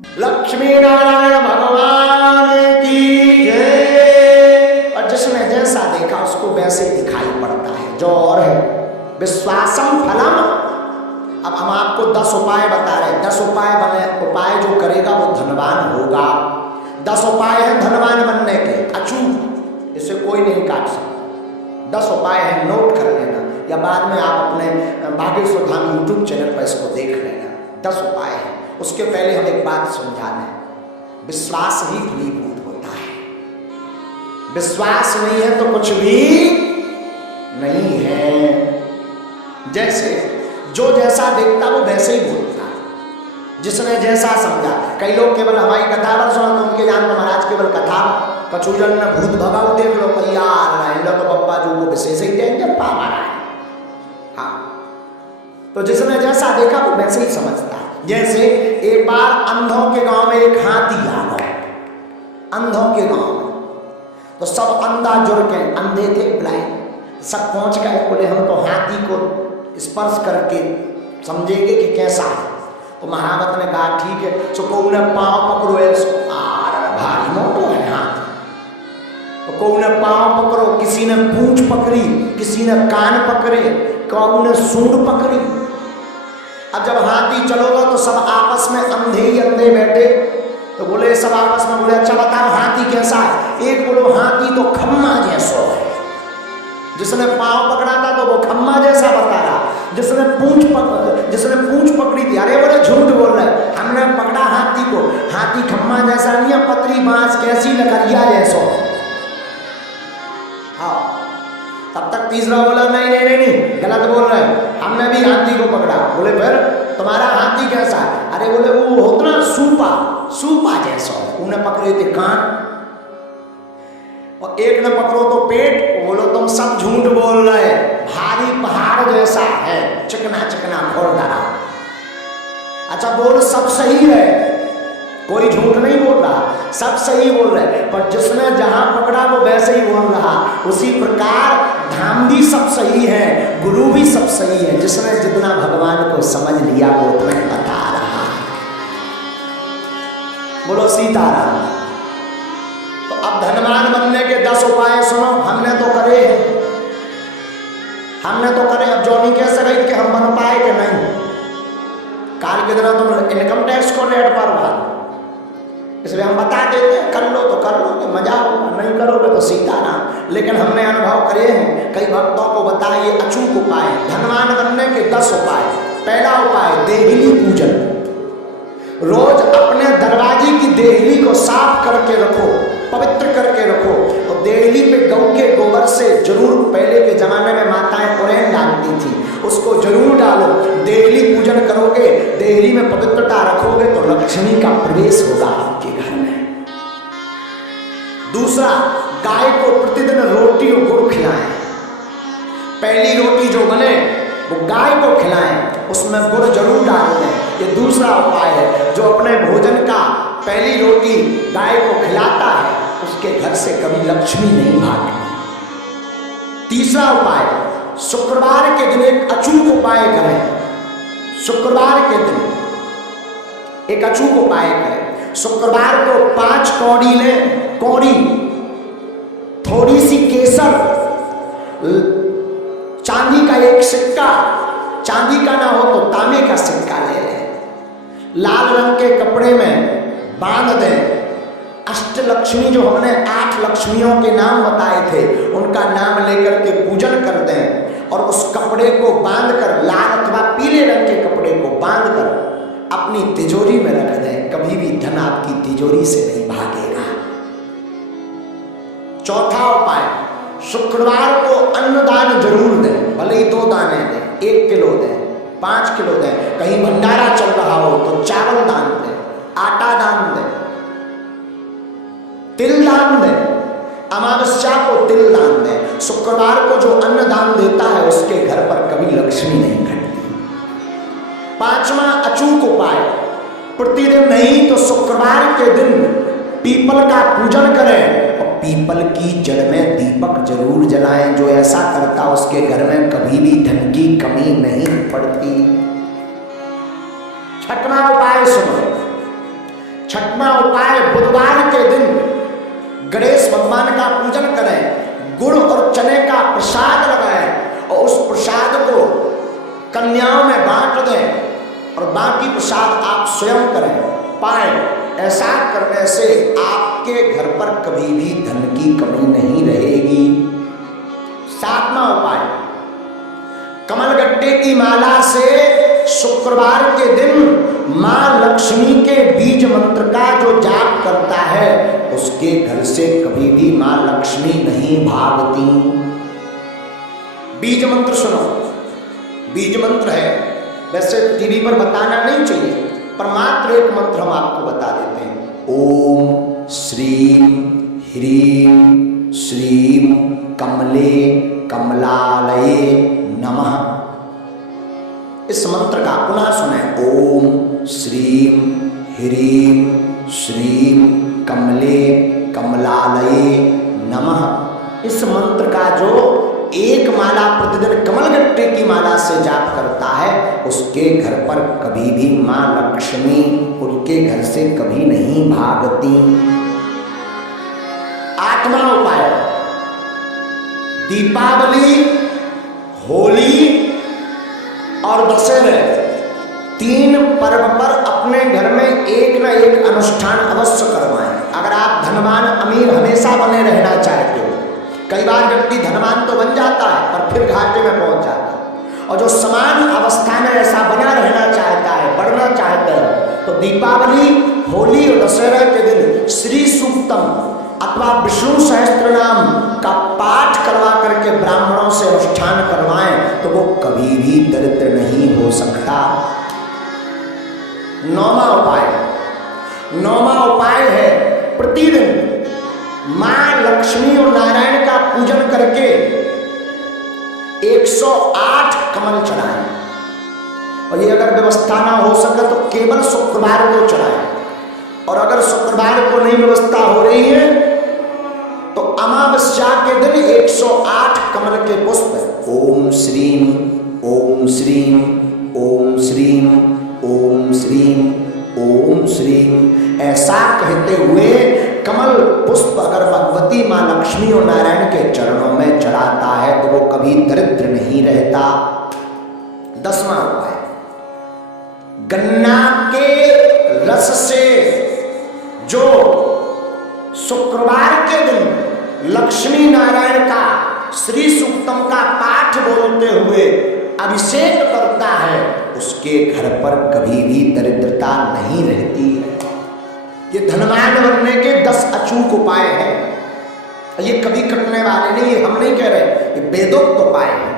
लक्ष्मी नारायण भगवान की जय। और जिसने जैसा देखा उसको वैसे ही दिखाई पड़ता है। जो और है विश्वासम फलम। अब हम आपको 10 उपाय बता रहे हैं। 10 उपाय जो करेगा वो धनवान होगा। 10 उपाय है धनवान बनने के, अचूक, इसे कोई नहीं काट सकता। 10 उपाय है, नोट कर लेना या बाद में आप अपने बागेश्वर धाम यूट्यूब चैनल पर इसको देख लेना। 10 उपाय है। उसके पहले हम एक बात समझा दें, विश्वास ही फलीभूत होता है। विश्वास नहीं है तो कुछ भी नहीं है। जैसे जो जैसा देखता वो वैसे ही बोलता है, जिसने जैसा समझा। कई लोग केवल हमारी कथा पर सुना तो उनके जान महाराज केवल कथा कचूजन में भूत भगाओ देख लो कोई यार रहे तो बप्पा जो वो विशेष ही डेंजर पा मारा है। हाँ, तो जिसने जैसा देखा वो वैसे ही समझता है। जैसे एक बार अंधों के गांव में एक हाथी आ गया। अंधों के गांव में तो सब अंधा जुड़ के, अंधे थे ब्लाइंड, सब पहुंच गए। बोले हम तो हाथी को स्पर्श करके समझेंगे कि कैसा है। तो महावत ने कहा ठीक है। सो को ने पांव पकड़ो, भारी मोटो है हाथी। तो को ने पांव पकड़ो, किसी ने पूंछ पकड़ी, किसी ने कान पकड़े, को ने सूंड पकड़ी। अब जब हाथी चलोगा तो सब आपस में अंधे ही अंधे बैठे। तो बोले सब आपस में बोले अच्छा बताओ हाथी कैसा है। एक बोलो हाथी तो खम्मा जैसा है। जिसने पांव पकड़ा था तो वो खम्मा जैसा बता रहा। जिसने पूंछ पकड़ी थी, अरे बोले झूठ बोल रहे, हमने पकड़ा हाथी को, हाथी खम्मा जैसा नहीं है, पतरी बांस कैसी लकड़िया जैसा। हाँ, तब तक तीसरा बोला नहीं गलत बोल रहे, हमने भी हाथी को पकड़ा। बोले फिर तुम्हारा हाथी कैसा है। अरे बोले वो होता ना सूपा जैसा। उन्हें पकड़े थे कान और एक ने पकड़ो तो पेट। बोलो तुम सब झूठ बोल रहे, भारी पहाड़ जैसा है, चिकना खोलदारा। अच्छा बोल सब सही है, कोई झूठ नहीं बोल रहा, सब सही बोल रहे। पर जिसने जहां पकड़ा वो वैसे ही बोल रहा। उसी प्रकार धाम भी सब सही है, गुरु भी सब सही है। जिसने जितना भगवान को समझ लिया वो तुम्हें बता रहा। बोलो सीताराम। तो अब धनवान बनने के 10 उपाय सुनो। हमने तो करे हैं, अब जो नहीं कह सके कि हम बन पाए कि नहीं। काल के दिन तुम इनकम टैक्स को रेट पर भाग, इसलिए हम बता देते हैं कर लो तो कर लो, कि मजा होगा, नहीं करोगे तो सीताराम। लेकिन हमने अनुभव करे हैं, कई भक्तों को बताए ये अचूक उपाय। धनवान बनने के 10 उपाय। पहला उपाय देहली पूजन। रोज अपने दरवाजे की देहली को साफ करके रखो, पवित्र करके रखो। तो देहली पे गौ के गोबर से जरूर, पहले के जमाने में माताएं उड़ैन डालती थी, उसको जरूर डालो। देहली पूजन करोगे, देहली में पवित्रता रखोगे तो लक्ष्मी का प्रवेश होगा आपके घर में। दूसरा, गाय को प्रतिदिन रोटी और गुड़ खिलाएं। पहली रोटी जो बने वो गाय को खिलाएं, उसमें गुड़ जरूर डाल दें। ये दूसरा उपाय है। जो अपने भोजन का पहली रोटी गाय को खिलाता है उसके घर से कभी लक्ष्मी नहीं भागती। तीसरा उपाय, शुक्रवार के दिन एक अचूक उपाय करें। शुक्रवार के दिन एक अचूक उपाय करें। शुक्रवार को 5 कौड़ी लें, कौड़ी, थोड़ी सी केसर, चांदी का एक सिक्का, चांदी का ना हो तो तांबे का सिक्का ले लें, लाल रंग के कपड़े में बांध दें। अष्टलक्ष्मी जो हमने 8 लक्ष्मियों के नाम बताए थे उनका नाम लेकर के पूजन कर दें। और उस कपड़े को बांधकर, लाल अथवा पीले रंग के कपड़े को बांधकर अपनी तिजोरी में रख दें। कभी भी धन आपकी तिजोरी से नहीं भागेगा। चौथा उपाय, शुक्रवार को अन्नदान जरूर दें। भले ही 2 दाने दें, 1 किलो दें, 5 किलो दें। कहीं भंडारा चल रहा हो तो चावल दान दें, आटा दान दें, तिल दान दें। अमावस्या को तिल दान दें। शुक्रवार को जो अन्न दान देता है उसके घर पर कभी लक्ष्मी नहीं घटती। 5वां अचूक उपाय, प्रतिदिन नहीं तो शुक्रवार के दिन पीपल का पूजन करें और पीपल की जड़ में दीपक जरूर जलाएं। जो ऐसा करता उसके घर में कभी भी धन की कमी नहीं पड़ती। 6वां उपाय सुनो, छठवां उपाय, बुधवार के दिन गणेश भगवान का पूजन करें, गुड़ और चने का प्रसाद लगाएं और उस प्रसाद को कन्याओं में बांट दें और बाकी प्रसाद आप स्वयं करें पाएं। ऐसा करने से आपके घर पर कभी भी धन की कमी नहीं रहेगी। सातवां उपाय, कमलगट्टे की माला से शुक्रवार के दिन मां लक्ष्मी के बीज मंत्र का जो जाप करता है उसके घर से कभी भी मां लक्ष्मी नहीं भागती। बीज मंत्र सुनो, बीज मंत्र है, वैसे टीवी पर बताना नहीं चाहिए, पर मात्र एक मंत्र हम आपको बता देते हैं। ओम श्रीम ह्रीम श्रीम कमले कमलालये नमः। इस मंत्र का पुनः सुने। ओम श्रीम ह्रीम श्रीम कमले कमलालये नमः। इस मंत्र का जो एक माला प्रतिदिन कमलगट्टे की माला से जाप करता है उसके घर पर कभी भी मां लक्ष्मी उनके घर से कभी नहीं भागती। आठवां उपाय, दीपावली, होली और दशहरे, तीन पर्व पर अपने घर में एक न एक अनुष्ठान अवश्य करवाएं। अगर आप धनवान अमीर हमेशा बने रहना चाहते हो, कई बार व्यक्ति धनवान तो बन जाता है पर फिर घाटे में पहुंच जाता है, और जो समान अवस्था में ऐसा बना रहना चाहता है, बढ़ना चाहता है, तो दीपावली, होली और दशहरा के दिन श्री सूक्तम अथवा विष्णु सहस्त्र नाम का पाठ करवा करके ब्राह्मणों से अनुष्ठान करवाएं तो वो कभी भी दरिद्र नहीं हो सकता। नौवां उपाय है प्रतिदिन मां लक्ष्मी और नारायण का पूजन करके 108 कमल चढ़ाएं, और ये अगर व्यवस्था ना हो सके तो केवल शुक्रवार को चढ़ाएं, और अगर शुक्रवार को नहीं व्यवस्था हो रही है तो अमावस्या के दिन 108 कमल के पुष्प ओम श्रीम ओम श्रीम ओम श्रीम ओम श्रीम ओम श्रीम ऐसा कहते हुए कमल पुष्प अगर भगवती मां लक्ष्मी और नारायण के चरणों में चढ़ाता है तो वो कभी दरिद्र नहीं रहता। 10वां उपाय, गन्ना के रस से जो शुक्रवार के दिन लक्ष्मी नारायण का श्री सूक्तम का पाठ बोलते हुए अभिषेक करता है उसके घर पर कभी भी दरिद्रता नहीं रहती है। ये धनवान बनने के 10 अचूक उपाय हैं, ये कभी कटने वाले नहीं, ये हम नहीं कह रहे, ये वेदोक्त उपाय है।